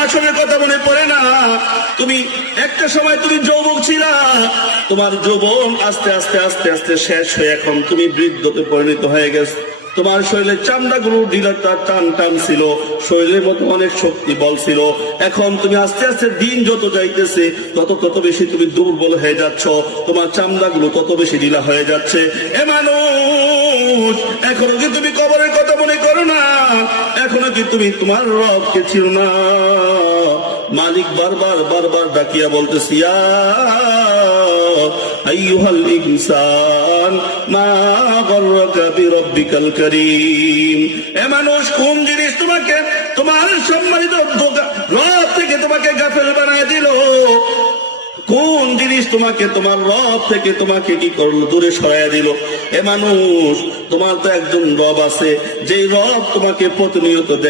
হাসরের কথা মনে পড়ে না? তুমি একটা সময় তুমি যৌবক ছিলা, তোমার যৌবন আস্তে আস্তে আস্তে আস্তে শেষ হয়ে এখন তুমি বৃদ্ধতে পরিণত হয়ে গেছে। তোমার শরীরের চামড়াগুলো ঢিলাটা টান টান ছিল, শরীরের মতো অনেক শক্তি বল ছিল। এখন তুমি আস্তে আস্তে দিন যত যাইতেছে তত বেশি তুমি দুর্বল হয়ে যাচ্ছ, তোমার চামড়াগুলো তত বেশি ঢিলা হয়ে যাচ্ছে। এ মানুষ, এখনো কি তুমি কবরের কথা মনে করো না? এখনো কি তুমি তোমার রবকে চিনো না? মালিক বারবার বারবার ডাকিয়া বলতেছি, ইয়া আইয়ুহাল ইনসান মা গররাকা বিরব্বিকাল কারীম। এ মানুষ, কোন জিনিস তোমাকে তোমার সম্মানিত রব থেকে তোমাকে গাফেল বানায় দিল? কোন জিনিস তোমাকে তোমার রব থেকে তোমাকে কি করলো? দূরে সরাইয়া দিল। এ মানুষ, তোমার তো একজন রব আছে, যেই রব তোমাকে প্রতিনিয়ত দেখে।